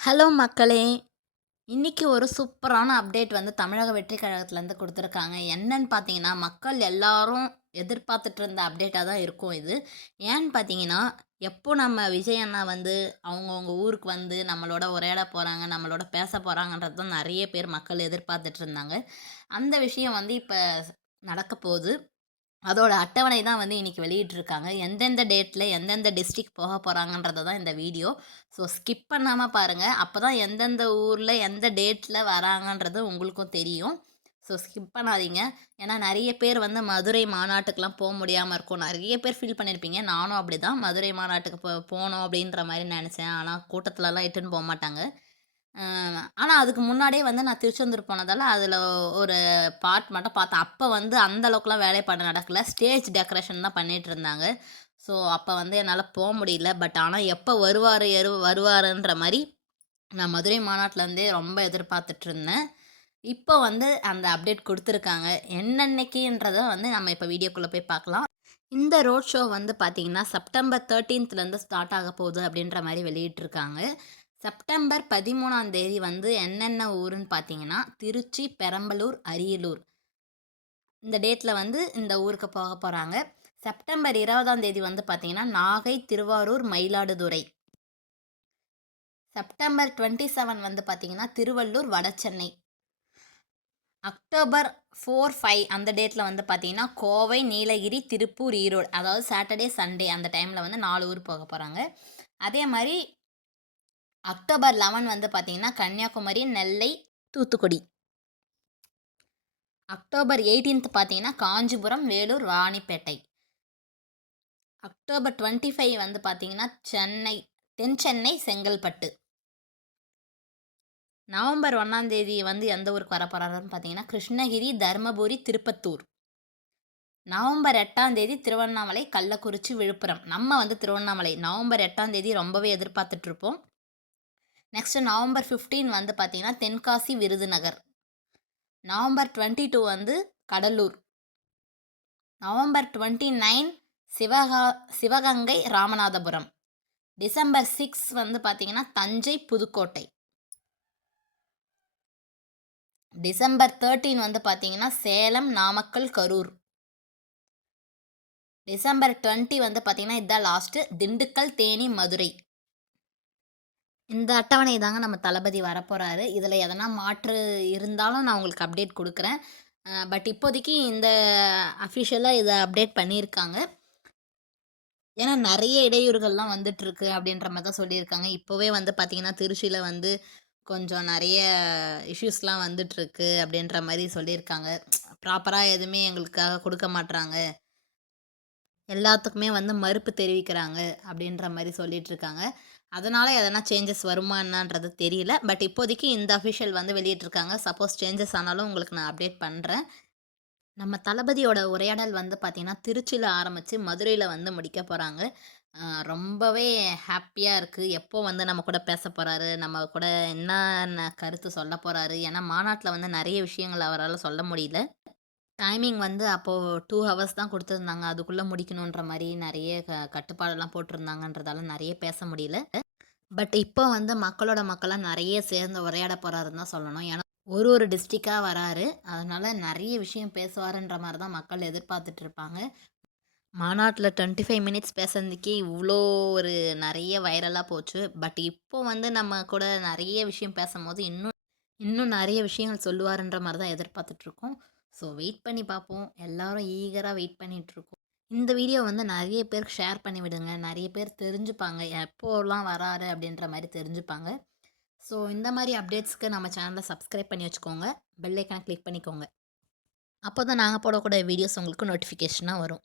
Hello மக்களே! இன்றைக்கி ஒரு சூப்பரான அப்டேட் வந்து தமிழக வெற்றி கழகத்துலேருந்து கொடுத்துருக்காங்க என்னன்னு பார்த்தீங்கன்னா, மக்கள் எல்லாரும் எதிர்பார்த்துட்டு இருந்த அப்டேட்டாக தான் இருக்கும் இது. ஏன்னு பார்த்தீங்கன்னா, எப்போ நம்ம விஜய் அண்ணா வந்து அவங்கவுங்க ஊருக்கு வந்து நம்மளோட உரையாட போகிறாங்க நம்மளோட பேச போகிறாங்கன்றது தான் நிறைய பேர் மக்கள் எதிர்பார்த்துட்டு இருந்தாங்க. அந்த விஷயம் வந்து இப்போ நடக்க போகுது அதோட அட்டவணை தான் வந்து இன்னைக்கு வெளியிட்டிருக்காங்க. எந்தெந்த டேட்டில் எந்தெந்த டிஸ்ட்ரிக்ட் போக போறாங்கன்றத தான் இந்த வீடியோ. ஸோ ஸ்கிப் பண்ணாமல் பாருங்கள் அப்போ தான் எந்தெந்த ஊரில் எந்த டேட்டில் வராங்கன்றது உங்களுக்கும் தெரியும். ஸோ ஸ்கிப் பண்ணாதீங்க. ஏன்னா நிறைய பேர் வந்து மதுரை மாநாட்டுக்கெலாம் போக முடியாமல் இருக்கும். நிறைய பேர் ஃபீல் பண்ணியிருப்பீங்க. நானும் அப்படிதான். மதுரை மாநாட்டுக்கு போ போகணும் அப்படின்ற மாதிரி நினச்சேன் ஆனால் கூட்டத்துலலாம் இட்டுன்னு போமாட்டாங்க. அ ஆனா அதுக்கு முன்னாடியே வந்து நான் திருச்செந்தூர் போனதால, அதில் ஒரு பார்ட் மட்டும் பார்த்தேன். அப்ப வந்து அந்த அளவுக்குலாம் வேலைப்பாடு நடக்கல. ஸ்டேஜ் டெக்கரேஷன் தான் பண்ணிட்டுருந்தாங்க. ஸோ அப்ப வந்து என்னால போ முடியல. பட் ஆனா எப்ப வருவாரு எரு வருவாருன்ற மாரி, நான் மதுரை மாநாட்டுலேருந்தே ரொம்ப எதிர்பார்த்துட்ருந்தேன். இப்போ வந்து அந்த அப்டேட் குடுத்துருக்காங்க. என்னன்னைக்குன்றத வந்து நம்ம இப்போ வீடியோக்குள்ள போய் பார்க்கலாம். இந்த ரோட் ஷோ வந்து பார்த்தீங்கன்னா, செப்டம்பர் 13த்லேருந்து ஸ்டார்ட் ஆக போகுது அப்படின்ற மாரி வெளியிட்டிருக்காங்க. செப்டம்பர் 13ஆம் தேதி வந்து என்னென்ன ஊருன்னு பார்த்தீங்கன்னா, திருச்சி, பெரம்பலூர், அரியலூர். இந்த டேட்டில் வந்து இந்த ஊருக்கு போக போகிறாங்க செப்டம்பர் 20ஆம் தேதி வந்து பார்த்தீங்கன்னா, நாகை, திருவாரூர், மயிலாடுதுறை. செப்டம்பர் 27 வந்து பார்த்தீங்கன்னா, திருவள்ளூர், வடசென்னை. அக்டோபர் 4, 5 அந்த டேட்டில் வந்து பார்த்தீங்கன்னா, கோவை, நீலகிரி, திருப்பூர், ஈரோடு. அதாவது சாட்டர்டே, சண்டே அந்த டைமில் வந்து நாலு ஊர் போக போகிறாங்க அதே மாதிரி அக்டோபர் 11 வந்து பார்த்தீங்கன்னா, கன்னியாகுமரி, நெல்லை, தூத்துக்குடி. அக்டோபர் 18த் பார்த்தீங்கன்னா, காஞ்சிபுரம், வேலூர், ராணிப்பேட்டை. அக்டோபர் 25 வந்து பார்த்தீங்கன்னா, சென்னை தென் சென்னை, செங்கல்பட்டு. நவம்பர் ஒன்றாந்தேதி வந்து எந்த ஊருக்கு வரப்போகிறாருன்னு பார்த்தீங்கன்னா, கிருஷ்ணகிரி, தர்மபுரி, திருப்பத்தூர். நவம்பர் 8ஆம் தேதி திருவண்ணாமலை, கள்ளக்குறிச்சி, விழுப்புரம். நம்ம வந்து திருவண்ணாமலை. நவம்பர் 8ஆம் தேதி ரொம்பவே எதிர்பார்த்துட்ருப்போம். நெக்ஸ்ட்டு நவம்பர் 15 வந்து பார்த்தீங்கன்னா, தென்காசி, விருதுநகர். நவம்பர் 22 வந்து கடலூர். நவம்பர் 29 சிவகா சிவகங்கை, ராமநாதபுரம். டிசம்பர் சிக்ஸ் வந்து பார்த்தீங்கன்னா, தஞ்சை, புதுக்கோட்டை. டிசம்பர் 13 வந்து பார்த்தீங்கன்னா, சேலம், நாமக்கல், கரூர். டிசம்பர் 20 வந்து பார்த்தீங்கன்னா, இதுதான் லாஸ்ட்டு திண்டுக்கல், தேனி, மதுரை. இந்த அட்டவணை தாங்க நம்ம தளபதி வரப்போகிறாரு இதில் எதனா மாற்று இருந்தாலும் நான் உங்களுக்கு அப்டேட் கொடுக்குறேன் பட் இப்போதைக்கு இந்த அஃபிஷியலாக இதை அப்டேட் பண்ணியிருக்காங்க. ஏன்னா நிறைய இடையூறுகள்லாம் வந்துட்டுருக்கு அப்படின்ற மாதிரி தான் சொல்லியிருக்காங்க. இப்போவே வந்து பார்த்திங்கன்னா திருச்சியில் வந்து கொஞ்சம் நிறைய இஷ்யூஸ்லாம் வந்துட்டுருக்கு அப்படின்ற மாதிரி சொல்லியிருக்காங்க. ப்ராப்பராக எதுவுமே எங்களுக்காக கொடுக்க மாட்றாங்க. எல்லாத்துக்குமே வந்து மறுப்பு தெரிவிக்கிறாங்க அப்படின்ற மாதிரி சொல்லிட்டு இருக்காங்க அதனால் எதனா சேஞ்சஸ் வருமா என்னன்றது தெரியல. பட் இப்போதைக்கு இந்த அஃபிஷியல் வந்து வெளியிட்டிருக்காங்க. சப்போஸ் சேஞ்சஸ் ஆனாலும் உங்களுக்கு நான் அப்டேட் பண்ணுறேன் நம்ம தளபதியோட உரையாடல் வந்து பார்த்திங்கன்னா திருச்சியில் ஆரம்பித்து மதுரையில் வந்து முடிக்க போகிறாங்க ரொம்பவே ஹாப்பியாக இருக்குது எப்போ வந்து நம்ம கூட பேச போகிறாரு நம்ம கூட என்னென்ன கருத்து சொல்ல போகிறாரு ஏன்னா மாநாட்டில் வந்து நிறைய விஷயங்கள் அவரால் சொல்ல முடியல. டைமிங் வந்து அப்போது டூ ஹவர்ஸ் தான் கொடுத்துருந்தாங்க அதுக்குள்ளே முடிக்கணுன்ற மாதிரி நிறைய க கட்டுப்பாடெல்லாம் போட்டிருந்தாங்கன்றதால நிறைய பேச முடியல. பட் இப்போ வந்து மக்களோட மக்களாக நிறைய சேர்ந்து உரையாட போகிறாருன்னு தான் சொல்லணும். ஏன்னா ஒரு ஒரு டிஸ்ட்ரிக்டாக வராரு. அதனால் நிறைய விஷயம் பேசுவாருன்ற மாதிரி தான் மக்கள் எதிர்பார்த்துட்டு இருப்பாங்க. மாநாட்ல 25 மினிட்ஸ் பேசுனதுக்கே இவ்வளோ ஒரு நிறைய வைரலாக போச்சு. பட் இப்போ வந்து நம்ம கூட நிறைய விஷயம் பேசும்போது இன்னும் இன்னும் நிறைய விஷயங்கள் சொல்லுவாருன்ற மாதிரி தான் எதிர்பார்த்துட்ருக்கோம். ஸோ வெயிட் பண்ணி பார்ப்போம். எல்லோரும் ஈகராக வெயிட் பண்ணிகிட்ருக்கோம் இந்த வீடியோ வந்து நிறைய பேருக்கு ஷேர் பண்ணி விடுங்க. பேர் தெரிஞ்சுப்பாங்க. எப்போலாம் வராரு அப்படின்ற மாதிரி தெரிஞ்சுப்பாங்க. ஸோ இந்த மாதிரி அப்டேட்ஸ்க்கு நம்ம சேனலை சப்ஸ்கிரைப் பண்ணி வச்சுக்கோங்க. பெல்லைக்கான கிளிக் பண்ணிக்கோங்க. அப்போ தான் நாங்கள் போடக்கூடிய வீடியோஸ் உங்களுக்கு நோட்டிஃபிகேஷனாக வரும்.